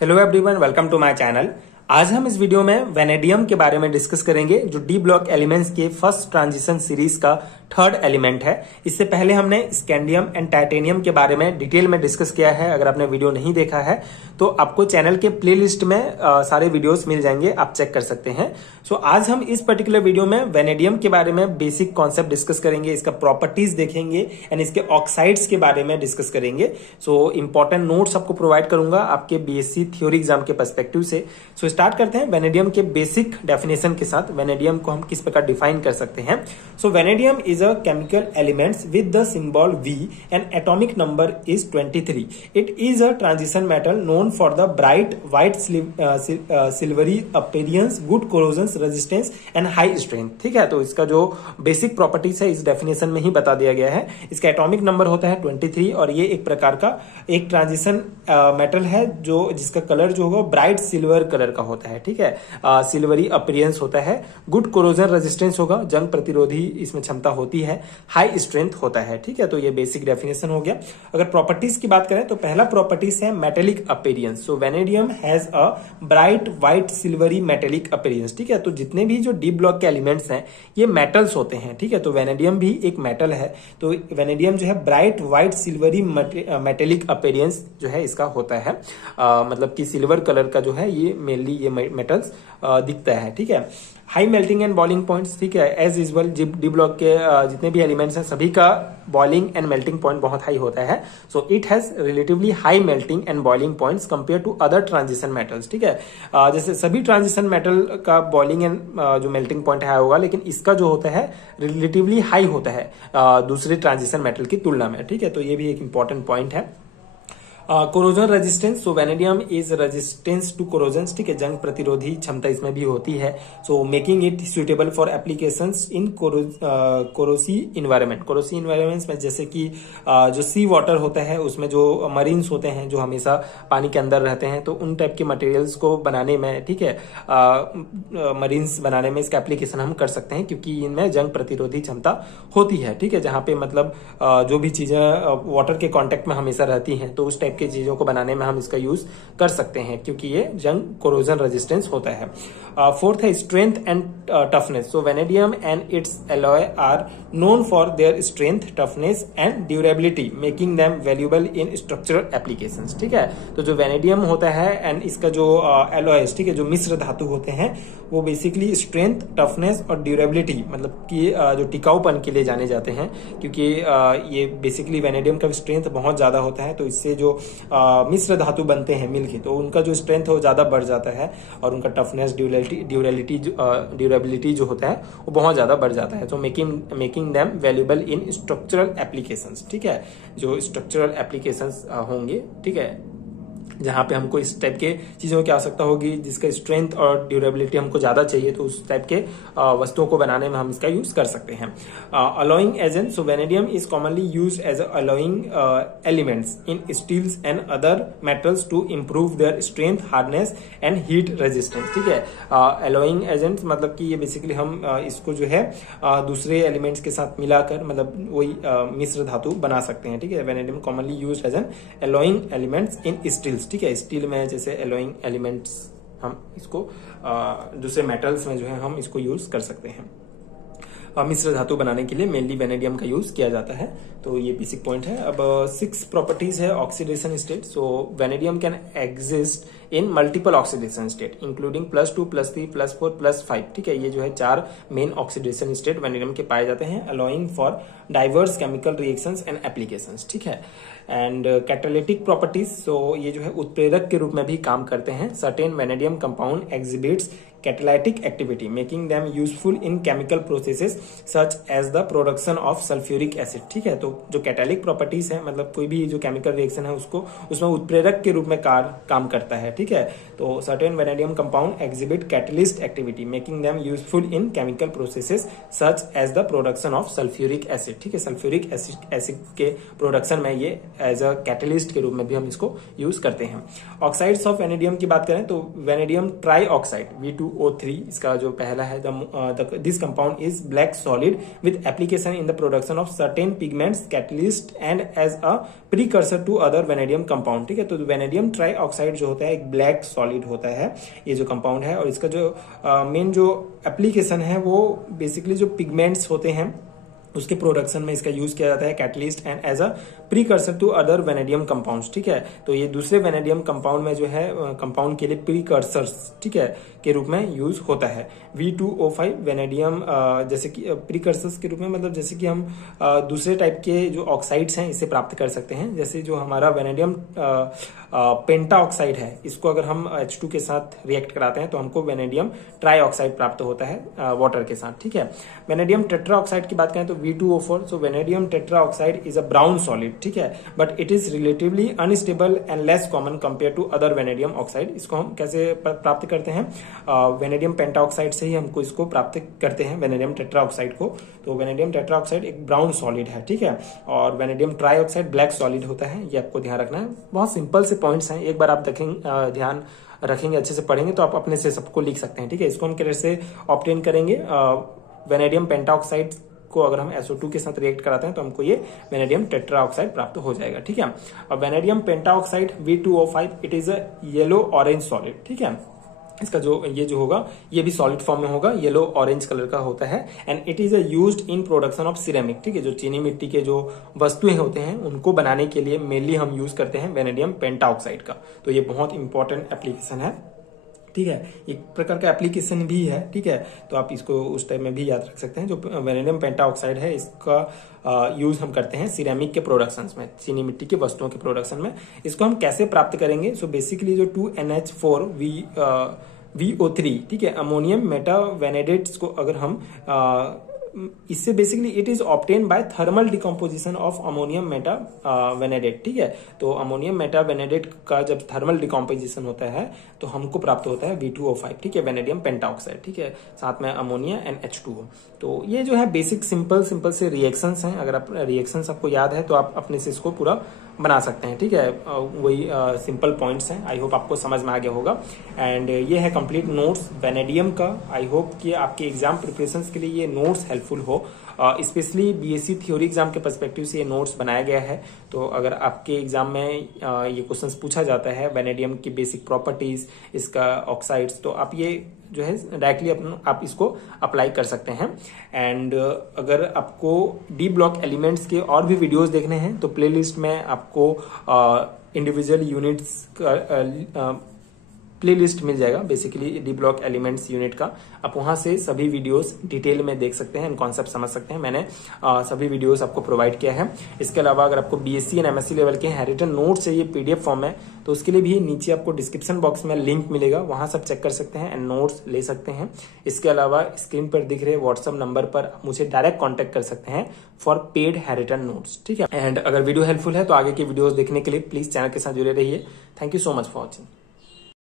Hello everyone, welcome to my channel. आज हम इस वीडियो में वेनेडियम के बारे में डिस्कस करेंगे, जो डी ब्लॉक एलिमेंट्स के फर्स्ट ट्रांजिशन सीरीज का थर्ड एलिमेंट है। इससे पहले हमने स्कैंडियम एंड टाइटेनियम के बारे में डिटेल में डिस्कस किया है। अगर आपने वीडियो नहीं देखा है तो आपको चैनल के प्लेलिस्ट में सारे वीडियोस मिल जाएंगे, आप चेक कर सकते हैं। सो आज हम इस पर्टिकुलर वीडियो में वेनेडियम के बारे में बेसिक कॉन्सेप्ट डिस्कस करेंगे, इसका प्रॉपर्टीज देखेंगे एंड इसके ऑक्साइड्स के बारे में डिस्कस करेंगे। सो इंपॉर्टेंट नोट्स आपको प्रोवाइड करूंगा आपके बीएससी थ्योरी एग्जाम के पर्सपेक्टिव से। सो स्टार्ट करते हैं वेनेडियम के बेसिक डेफिनेशन के साथ। वेनेडियम को हम किस प्रकार डिफाइन कर सकते हैं। So vanadium is a chemical elements with the symbol V and atomic number is 23. It is a transition metal known for the bright white silvery appearance, good corrosion resistance and high strength। ठीक है, तो इसका जो basic properties है इस definition में ही बता दिया गया है। इसका एटॉमिक नंबर होता है 23 और ये एक प्रकार का एक ट्रांजिशन मेटल है जो जिसका कलर जो होगा ब्राइट सिल्वर कलर का होता है। ठीक है, सिल्वरी अपीयरेंस होता है, गुड कोरोजन रेजिस्टेंस होगा, जंग प्रतिरोधी इसमें क्षमता होती है, हाई स्ट्रेंथ होता है। ठीक है, तो ये बेसिक डेफिनेशन हो गया। अगर प्रॉपर्टीज की बात करें तो पहला प्रॉपर्टीज है metallic appearance. So vanadium has a bright white silvery metallic appearance. ठीक है, तो जितने भी जो डी ब्लॉक के एलिमेंट्स हैं ये मेटल्स होते हैं। ठीक है, तो वेनेडियम भी एक मेटल है। तो वेनेडियम जो है bright white silvery metallic appearance जो है इसका होता है, मतलब कि सिल्वर कलर का जो है ये मेनली ये मेटल्स दिखता है। ठीक है, high melting and boiling points. ठीक है, एज यूजुअल डी ब्लॉक के जितने भी एलिमेंट्स हैं सभी का बॉइलिंग एंड मेल्टिंग पॉइंट बहुत हाई होता है। So it has relatively high melting and boiling points compare to other transition metals. ठीक है, जैसे सभी ट्रांजिशन मेटल का बॉइलिंग एंड जो मेल्टिंग पॉइंट हाई होगा, लेकिन इसका जो होता है रिलेटिवली हाई होता है दूसरे ट्रांजिशन मेटल की तुलना में। ठीक है, तो ये भी एक इंपॉर्टेंट पॉइंट है। Corrosion resistance. So vanadium is resistance to corrosion. ठीक है, जंग प्रतिरोधी क्षमता इसमें भी होती है। So making it suitable for applications in corrosive environment. Corrosive environments में जैसे कि जो सी वाटर होता है उसमें जो मरीन्स होते हैं जो हमेशा पानी के अंदर रहते हैं, तो उन टाइप के मटेरियल्स को बनाने में, ठीक है, मरीन्स बनाने में इसका एप्लीकेशन हम कर सकते हैं, क्योंकि इनमें जंग प्रतिरोधी क्षमता होती है। ठीक है, जहां पे मतलब जो भी चीजें वाटर के कॉन्टेक्ट में हमेशा रहती हैं तो उस टाइप की चीजों को बनाने में हम इसका यूज कर सकते हैं, क्योंकि ये जंग कोरोजन रेजिस्टेंस होता है। फोर्थ है strength and toughness. So vanadium and its alloy are known for their strength, toughness and durability, making them valuable in structural applications. ठीक है, तो जो वेनेडियम होता है एंड इसका जो एलॉयस, ठीक है, जो मिश्र धातु होते हैं वो बेसिकली स्ट्रेंथ, टफनेस और ड्यूरेबिलिटी, मतलब कि जो टिकाऊपन के लिए जाने जाते हैं, क्योंकि ये बेसिकली वेनेडियम का स्ट्रेंथ बहुत ज्यादा होता है। तो इससे जो मिश्र धातु बनते हैं मिलके, तो उनका जो स्ट्रेंथ है वो ज्यादा बढ़ जाता है और उनका टफनेस, ड्यूरेबिलिटी जो होता है वो बहुत ज्यादा बढ़ जाता है। तो making them valuable in structural applications. ठीक है, जो स्ट्रक्चरल एप्लीकेशंस होंगे, ठीक है, जहां पे हमको इस टाइप के चीजों की आवश्यकता होगी जिसका स्ट्रेंथ और ड्यूरेबिलिटी हमको ज्यादा चाहिए, तो उस टाइप के वस्तुओं को बनाने में हम इसका यूज कर सकते हैं। Alloying agent. So vanadium is commonly used as alloying elements in steels and other metals to improve their strength, hardness and heat resistance. ठीक है, अलॉइंग एजेंट मतलब कि ये बेसिकली हम इसको जो है दूसरे एलिमेंट्स के साथ मिलाकर मतलब वही मिश्र धातु बना सकते हैं। ठीक है, vanadium commonly used as an alloying elements in steels. ठीक है, स्टील में जैसे एलॉइंग एलिमेंट्स हम इसको दूसरे मेटल्स में जो है हम इसको यूज कर सकते हैं। मिश्र धातु बनाने के लिए मेनली वेनेडियम का यूज किया जाता है। तो ये बेसिक पॉइंट है। अब 6 प्रॉपर्टीज है oxidation state. So vanadium can exist in multiple oxidation state including +2, +3, +4, +5। ठीक है, ये जो है 4 मेन ऑक्सीडेशन स्टेट वेनेडियम के पाए जाते हैं, allowing for diverse chemical reactions and applications. ठीक है, एंड कैटालिटिक प्रॉपर्टीज। सो ये जो है उत्प्रेरक के रूप में भी काम करते हैं। Certain vanadium compound exhibits catalytic activity, making them useful in chemical processes such as the production of sulfuric acid। ठीक है, तो जो कैटालिक प्रॉपर्टीज है मतलब कोई भी जो केमिकल रिएक्शन है उसको उसमें उत्प्रेरक के रूप में काम करता है। ठीक है, तो certain vanadium compound exhibit catalyst activity, making them useful in chemical processes such as the production of sulphuric acid. ठीक है, सल्फ्यूरिक एसिड के प्रोडक्शन में ये एज अ कैटलिस्ट के रूप में भी हम इसको यूज करते हैं। ऑक्साइड्स ऑफ वेनेडियम की बात करें तो वेनेडियम ट्राई ऑक्साइड V2O3 इसका जो पहला है, this compound is black solid with application in the production of certain pigments, catalyst and as a precursor to other vanadium compound. ठीक है, तो वेनेडियम ट्राई ऑक्साइड जो होता है एक ब्लैक सॉलिड होता है ये जो कंपाउंड है। और इसका जो मेन जो एप्लीकेशन है वो बेसिकली जो पिगमेंट्स होते हैं उसके प्रोडक्शन में इसका यूज किया जाता है catalyst and as a precursor to other vanadium compounds, ठीक है। तो ये दूसरे वेनेडियम कंपाउंड में जो है कंपाउंड के लिए प्रीकर्सर्स, ठीक है, के रूप में यूज होता है। V2O5 वेनेडियम जैसे कि प्रीकर्सर्स के रूप में, मतलब जैसे कि हम दूसरे टाइप के जो ऑक्साइड्स हैं इसे प्राप्त कर सकते हैं। जैसे जो हमारा वेनेडियम पेंटा ऑक्साइड है, इसको अगर हम H2 के साथ रिएक्ट कराते हैं तो हमको वेनेडियम ट्राई ऑक्साइड प्राप्त होता है वाटर के साथ, ठीक है। वेनेडियम टेट्रा ऑक्साइड की बात करें तो V2O4, so vanadium tetra oxide is a brown solid, ठीक है, but it is relatively unstable and less common compare to other vanadium oxide. इसको हम कैसे प्राप्त करते हैं? वेनेडियम पेंटा ऑक्साइड से ही हमको इसको प्राप्त करते हैं, वेनेडियम टेट्रा ऑक्साइड को। तो वेनेडियम टेट्रा ऑक्साइड एक ब्राउन सॉलिड है, ठीक है, और vanadium try oxide black solid होता है। ये आपको ध्यान रखना है, बहुत सिंपल से पॉइंट्स हैं, एक बार आप देखेंगे, ध्यान रखेंगे, अच्छे से पढ़ेंगे तो आप अपने से सबको लिख सकते हैं, ठीक है। इसको हम कैसे ऑब्टेन करेंगे? वेनेडियम पेंटा ऑक्साइड को अगर हम SO2 के साथ रिएक्ट कराते हैं तो हमको ये वेनेडियम टेट्रा ऑक्साइड प्राप्त हो जाएगा, ठीक है। और vanadium penta oxide V2O5 it is a yellow orange solid, ठीक है। इसका जो ये जो होगा ये भी सॉलिड फॉर्म में होगा, येलो ऑरेंज कलर का होता है। And it is used in production of ceramic, ठीक है। जो चीनी मिट्टी के जो वस्तुएं होते हैं उनको बनाने के लिए मेनली हम यूज करते हैं वेनेडियम पेंटा ऑक्साइड का। तो ये बहुत इंपॉर्टेंट एप्लीकेशन है, ठीक है, एक प्रकार का एप्लीकेशन भी है, ठीक है। तो आप इसको उस टाइम में भी याद रख सकते हैं। जो वेनेडियम पेंटा ऑक्साइड है इसका यूज हम करते हैं सिरेमिक के प्रोडक्शंस में, चीनी मिट्टी के वस्तुओं के प्रोडक्शन में। इसको हम कैसे प्राप्त करेंगे? सो बेसिकली जो 2NH4 VO3, ठीक है, अमोनियम मेटा वेनेडेट्स को अगर हम इससे basically it is obtain by thermal decomposition of ammonium metavanadate, ठीक है। तो अमोनियम मेटा वेनेडेट का जब थर्मल डिकम्पोजिशन होता है तो हमको प्राप्त होता है V2O5, ठीक है, वेनेडियम पेंटा ऑक्साइड, ठीक है, साथ में अमोनिया एंड H2O। तो ये जो है बेसिक सिंपल से रिएक्शंस हैं। अगर आप रिएक्शंस आपको याद है तो आप अपने से इसको पूरा बना सकते हैं, ठीक है। वही सिंपल पॉइंट्स हैं। आई होप आपको समझ में आ गया होगा। एंड ये है कंप्लीट नोट्स वेनेडियम का। आई होप कि आपके एग्जाम प्रिपरेशंस के लिए ये नोट्स हेल्पफुल हो। स्पेशली BSc थ्योरी एग्जाम के पर्सपेक्टिव से ये नोट्स बनाया गया है। तो अगर आपके एग्जाम में ये क्वेश्चंस पूछा जाता है वेनेडियम की बेसिक प्रॉपर्टीज, इसका ऑक्साइड्स, तो आप ये जो है डायरेक्टली आप इसको अप्लाई कर सकते हैं। एंड अगर आपको डी ब्लॉक एलिमेंट्स के और भी वीडियोस देखने हैं तो प्लेलिस्ट में आपको इंडिविजुअल यूनिट्स का प्लेलिस्ट मिल जाएगा, basically D block elements unit का। आप वहां से सभी वीडियोस डिटेल में देख सकते हैं, कॉन्सेप्ट समझ सकते हैं। मैंने सभी वीडियोस आपको प्रोवाइड किया है। इसके अलावा अगर आपको BSc एंड MSc लेवल के हैरिटन नोट्स चाहिए PDF फॉर्म में तो उसके लिए भी नीचे आपको डिस्क्रिप्शन बॉक्स में लिंक मिलेगा, वहां सब चेक कर सकते हैं एंड नोट्स ले सकते हैं। इसके अलावा स्क्रीन पर दिख रहे व्हाट्सएप नंबर पर मुझे डायरेक्ट कॉन्टेक्ट कर सकते हैं फॉर पेड हैरिटन नोट्स, ठीक है। एंड अगर वीडियो हेल्पफुल है तो आगे के वीडियोस देखने के लिए प्लीज चैनल के साथ जुड़े रहिए। Thank you so much for watching.